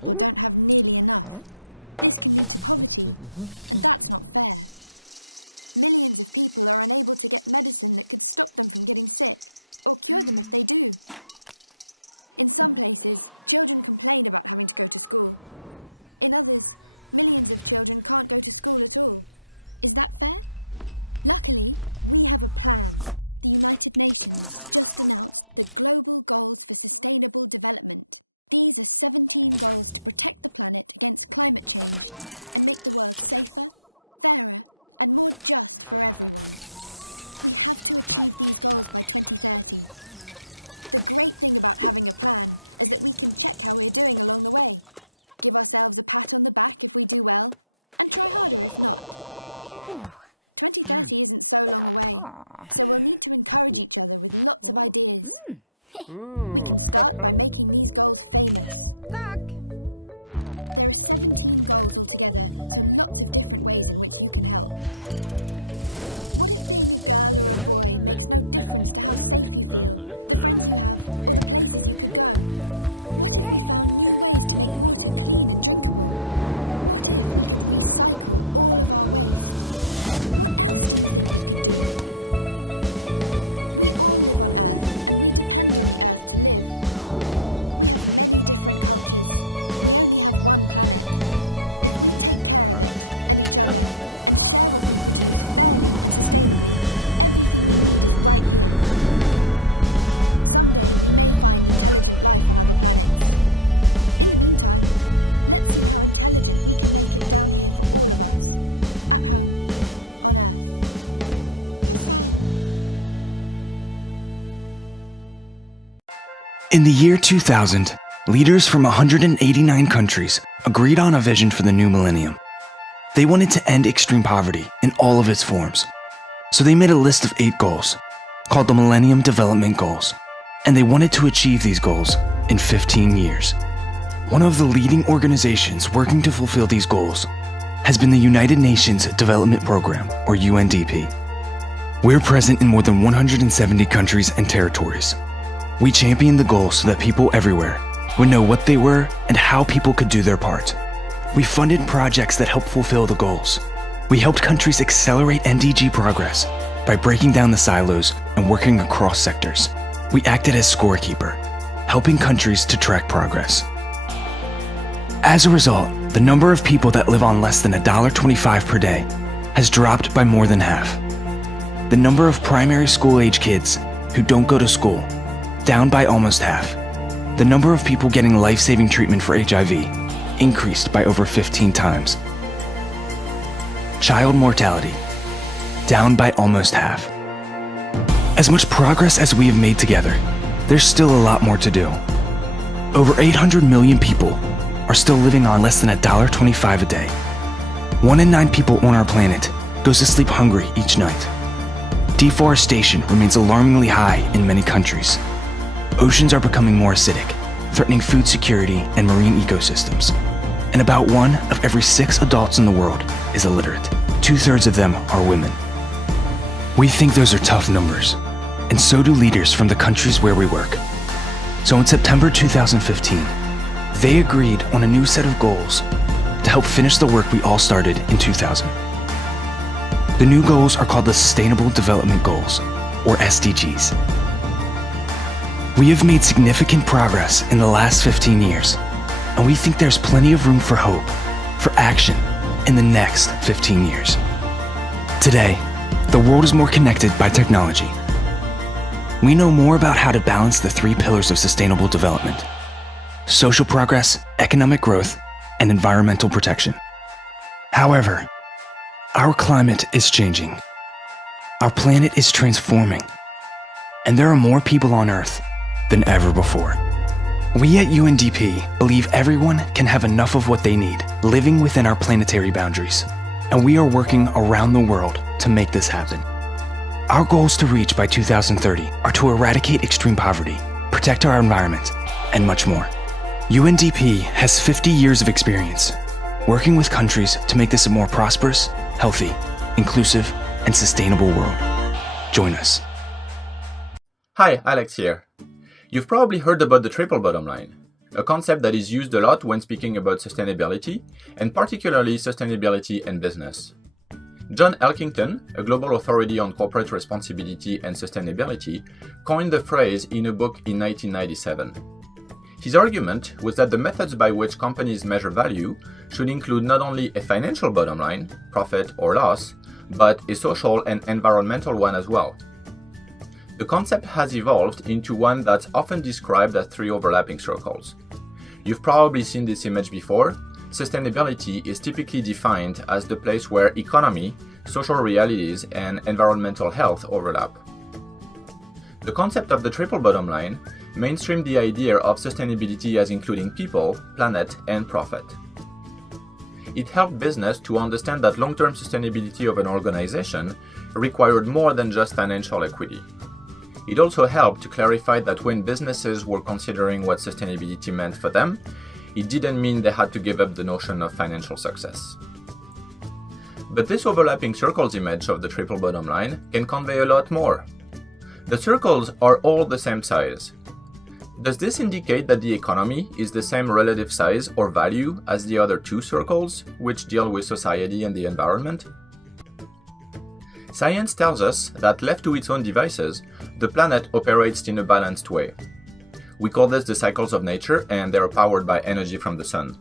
Tak. In the year 2000, leaders from 189 countries agreed on a vision for the new millennium. They wanted to end extreme poverty in all of its forms. So they made a list of 8 goals, called the Millennium Development Goals, and they wanted to achieve these goals in 15 years. One of the leading organizations working to fulfill these goals has been the United Nations Development Program, or UNDP. We're present in more than 170 countries and territories. We championed the goals so that people everywhere would know what they were and how people could do their part. We funded projects that helped fulfill the goals. We helped countries accelerate NDG progress by breaking down the silos and working across sectors. We acted as scorekeeper, helping countries to track progress. As a result, the number of people that live on less than $1.25 per day has dropped by more than half. The number of primary school-age kids who don't go to school, down by almost half. The number of people getting life-saving treatment for HIV increased by over 15 times. Child mortality, down by almost half. As much progress as we have made together, there's still a lot more to do. Over 800 million people are still living on less than $1.25 a day. 1 in 9 people on our planet goes to sleep hungry each night. Deforestation remains alarmingly high in many countries. Oceans are becoming more acidic, threatening food security and marine ecosystems. And about 1 of every 6 adults in the world is illiterate. 2/3 of them are women. We think those are tough numbers, and so do leaders from the countries where we work. So in September 2015, they agreed on a new set of goals to help finish the work we all started in 2000. The new goals are called the Sustainable Development Goals, or SDGs. We have made significant progress in the last 15 years, and we think there's plenty of room for hope, for action, in the next 15 years. Today, the world is more connected by technology. We know more about how to balance the 3 pillars of sustainable development: social progress, economic growth, and environmental protection. However, our climate is changing. Our planet is transforming, and there are more people on Earth than ever before. We at UNDP believe everyone can have enough of what they need living within our planetary boundaries, and we are working around the world to make this happen. Our goals to reach by 2030 are to eradicate extreme poverty, protect our environment, and much more. UNDP has 50 years of experience working with countries to make this a more prosperous, healthy, inclusive, and sustainable world. Join us. Hi, Alex here. You've probably heard about the triple bottom line. a concept that is used a lot when speaking about sustainability, and particularly sustainability in business. John Elkington, a global authority on corporate responsibility and sustainability, coined the phrase in a book in 1997. His argument was that the methods by which companies measure value should include not only a financial bottom line, profit or loss, but a social and environmental one as well. The concept has evolved into one that's often described as three overlapping circles. You've probably seen this image before. Sustainability is typically defined as the place where economy, social realities, and environmental health overlap. The concept of the triple bottom line mainstreamed the idea of sustainability as including people, planet, and profit. It helped business to understand that long-term sustainability of an organization required more than just financial equity. It also helped to clarify that when businesses were considering what sustainability meant for them, it didn't mean they had to give up the notion of financial success. But this overlapping circles image of the triple bottom line can convey a lot more. The circles are all the same size. Does this indicate that the economy is the same relative size or value as the other two circles, which deal with society and the environment? Science tells us that left to its own devices, the planet operates in a balanced way. We call this the cycles of nature, and they are powered by energy from the sun.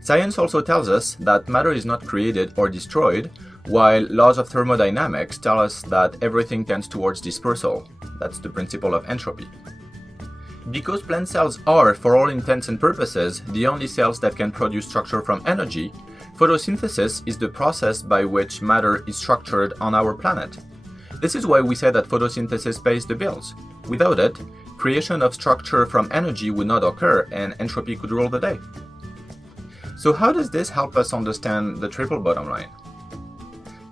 Science also tells us that matter is not created or destroyed, while laws of thermodynamics tell us that everything tends towards dispersal. That's the principle of entropy. Because plant cells are, for all intents and purposes, the only cells that can produce structure from energy, photosynthesis is the process by which matter is structured on our planet. This is why we say that photosynthesis pays the bills. Without it, creation of structure from energy would not occur and entropy could rule the day. So how does this help us understand the triple bottom line?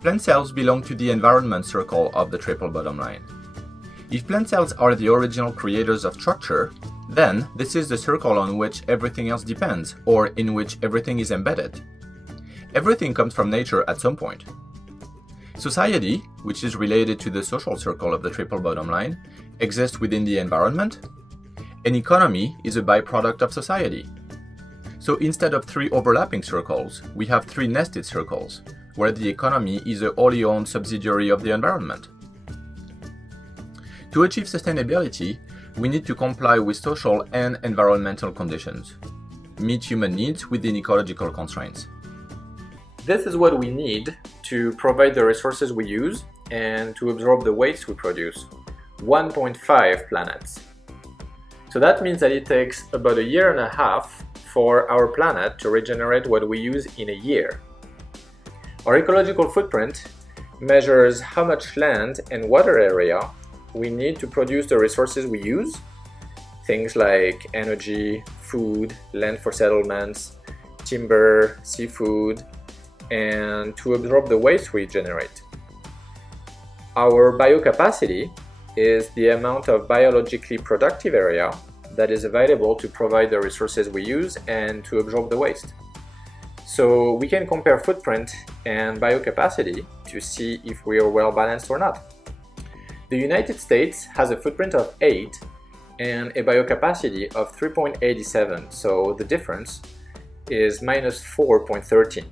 Plant cells belong to the environment circle of the triple bottom line. If plant cells are the original creators of structure, then this is the circle on which everything else depends, or in which everything is embedded. Everything comes from nature at some point. Society, which is related to the social circle of the triple bottom line, exists within the environment. An economy is a byproduct of society. So instead of three overlapping circles, we have three nested circles, where the economy is a wholly owned subsidiary of the environment. To achieve sustainability, we need to comply with social and environmental conditions, meet human needs within ecological constraints. This is what we need to provide the resources we use and to absorb the waste we produce. 1.5 planets. So that means that it takes about a year and a half for our planet to regenerate what we use in a year. Our ecological footprint measures how much land and water area we need to produce the resources we use, things like energy, food, land for settlements, timber, seafood, and to absorb the waste we generate. Our biocapacity is the amount of biologically productive area that is available to provide the resources we use and to absorb the waste. So we can compare footprint and biocapacity to see if we are well balanced or not. The United States has a footprint of 8 and a biocapacity of 3.87, so the difference is minus 4.13.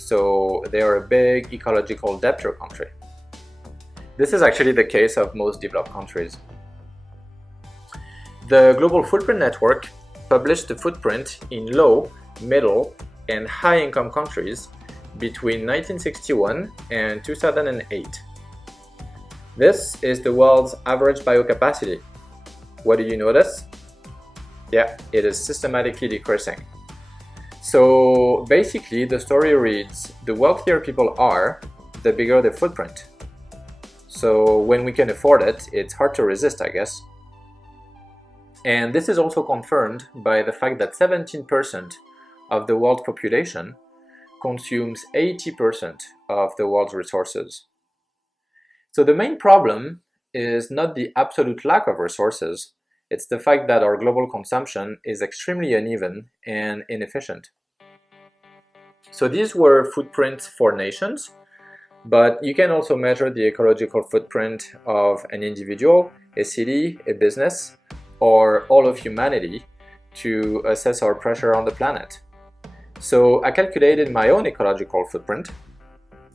So they are a big ecological debtor country. This is actually the case of most developed countries. The Global Footprint Network published the footprint in low, middle, and high-income countries between 1961 and 2008. This is the world's average biocapacity. What do you notice? Yeah, it is systematically decreasing. So basically, the story reads, the wealthier people are, the bigger the footprint. So when we can afford it, it's hard to resist, I guess. And this is also confirmed by the fact that 17% of the world's population consumes 80% of the world's resources. So the main problem is not the absolute lack of resources, it's the fact that our global consumption is extremely uneven and inefficient. So these were footprints for nations, but you can also measure the ecological footprint of an individual, a city, a business, or all of humanity to assess our pressure on the planet. So I calculated my own ecological footprint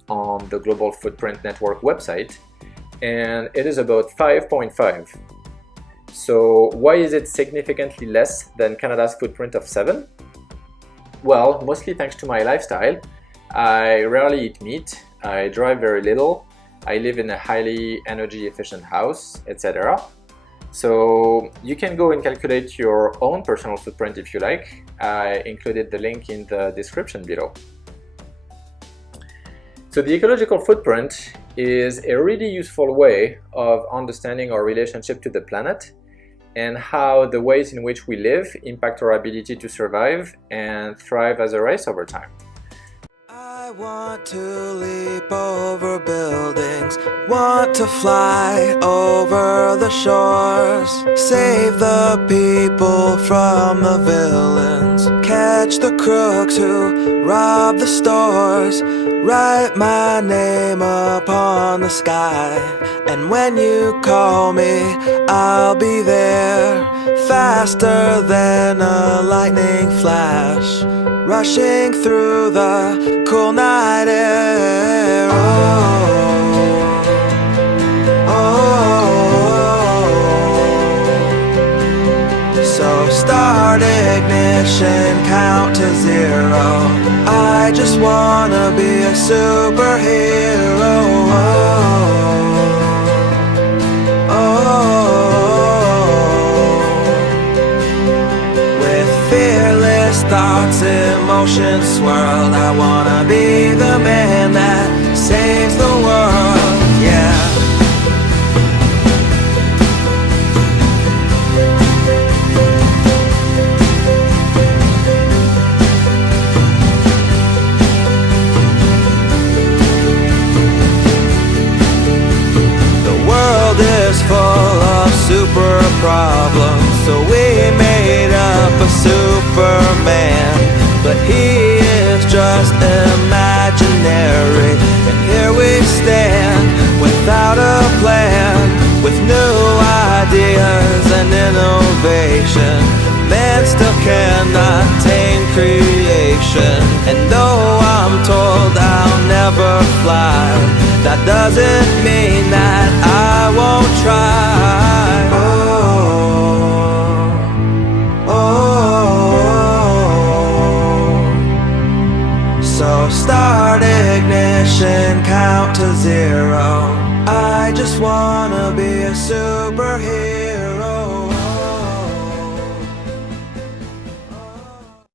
on the Global Footprint Network website, and it is about 5.5. So why is it significantly less than Canada's footprint of 7? Well, mostly thanks to my lifestyle. I rarely eat meat, I drive very little, I live in a highly energy efficient house, etc. So you can go and calculate your own personal footprint if you like. I included the link in the description below. So the ecological footprint is a really useful way of understanding our relationship to the planet and how the ways in which we live impact our ability to survive and thrive as a race over time. I want to leap over buildings, want to fly over the shores, save the people from the villains, catch the crooks who rob the stores, write my name upon the sky, and when you call me, I'll be there, faster than a lightning flash, rushing through the cool night air. So start ignition, count to 0. I just wanna be a superhero. Thoughts, emotions swirl. I wanna be the man that saves the world, yeah. The world is full of super problems, so we made up a Superman, but he is just imaginary. And here we stand without a plan, with new ideas and innovation. Man still cannot tame creation, and though I'm told I'll never fly, that doesn't